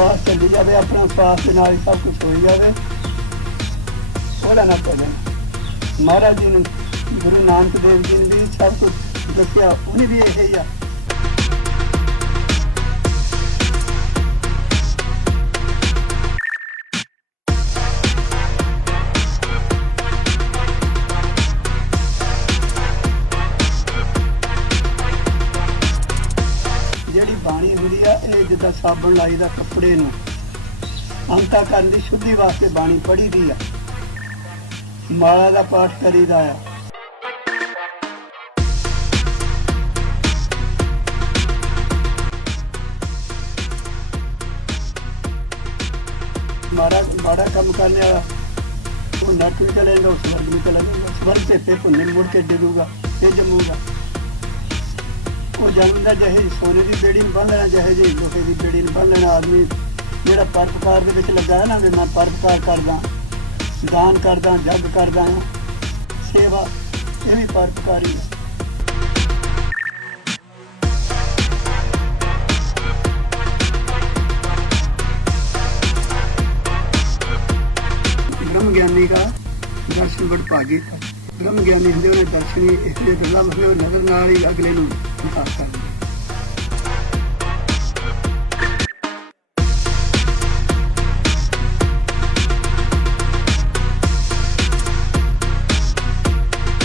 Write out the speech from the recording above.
ਸਵਾਸ ਚੱਲੀ ਜਾਵੇ, ਆਪਣਾ ਸਵਾਸ ਦੇ ਨਾਲ ਹੀ ਸਭ ਕੁਝ ਹੋਈ ਜਾਵੇ। ਉਹਦਾ ਨਾ ਪਵੇ ਮਹਾਰਾਜ ਜੀ ਨੇ ਗੁਰੂ ਨਾਨਕ ਦੇਵ ਜੀ ਨੇ ਵੀ ਸਭ ਕੁਝ ਦੱਸਿਆ, ਉਹਨੇ ਵੀ ਇਹ ਹੀ ਆ। ਜਿਹੜੀ ਬਾਣੀ ਹੁੰਦੀ ਆ, ਇਹ ਜਿੱਦਾਂ ਸਾਬਣ ਲਾਈਦਾ ਕੱਪੜੇ ਨੂੰ। ਅੰਤਾ ਕਰਨ ਦੀ ਸ਼ੁੱਧੀ ਵਾਸਤੇ ਬਾਣੀ ਪੜ੍ਹੀ ਦੀ ਆ। ਮਾਲਾ ਦਾ ਪਾਠ ਕਰੀਦਾ ਆ। ਮਾੜਾ ਮਾੜਾ ਕੰਮ ਕਰਨ ਵਾਲਾ ਉਹ ਨਰਕ ਵੀ ਚਲੇਗਾ, ਉਸ ਵਰਗ ਵੀ ਚਲੇਗਾ। ਸਵਰਗ ਤੇ ਤੇ ਪੁੰਨੇ ਮੁੜ ਕੇ ਡਿੱਗੂਗਾ, ਤੇ ਜੰਮੂਗਾ। ਉਹ ਜਨਮ ਦਾ ਜਿਹੇ ਸੋਨੇ ਦੀ ਬੇੜੀ ਨੂੰ ਬੰਨ ਲੈਣਾ ਜਿਹੇ ਜਿਹੀ ਲੋਹੇ ਦੀ ਬੇੜੀ ਨੂੰ ਬੰਨ ਲੈਣਾ ਆਦਮੀ ਜਿਹੜਾ ਪਰਪਕਾਰ ਦੇ ਵਿੱਚ ਲੱਗਾ ਨਾ ਮੈਂ ਪਰਪਕਾਰ ਕਰਦਾ, ਦਾਨ ਕਰਦਾ, ਜਗ ਕਰਦਾ, ਸੇਵਾ, ਇਹ ਵੀ ਪਰਪਕਾਰੀ ਹੈ ਗਿਆਨੀ ਦਾ ਦਰਸ਼ਨ ਵਡ ਭਾਗੀ। ਬ੍ਰਹਮ ਗਿਆਨੀ ਹੁੰਦੇ ਉਹਨੇ ਦਰਸ਼ਨੀ ਇਸ ਦੇ ਦਰਲਾ ਮਸਲੇ ਨਜ਼ਰ ਨਾਲ ਹੀ ਅਗਲੇ ਨੂੰ ਦਿਖਾ ਸਕਦੇ